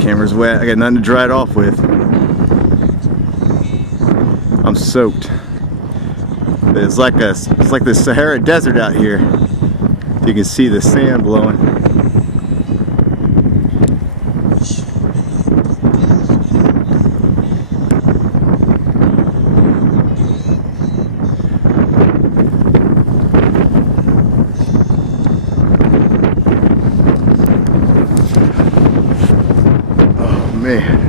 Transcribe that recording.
Camera's wet. I got nothing to dry it off with. I'm soaked. But it's like the Sahara Desert out here. You can see the sand blowing. Oh man.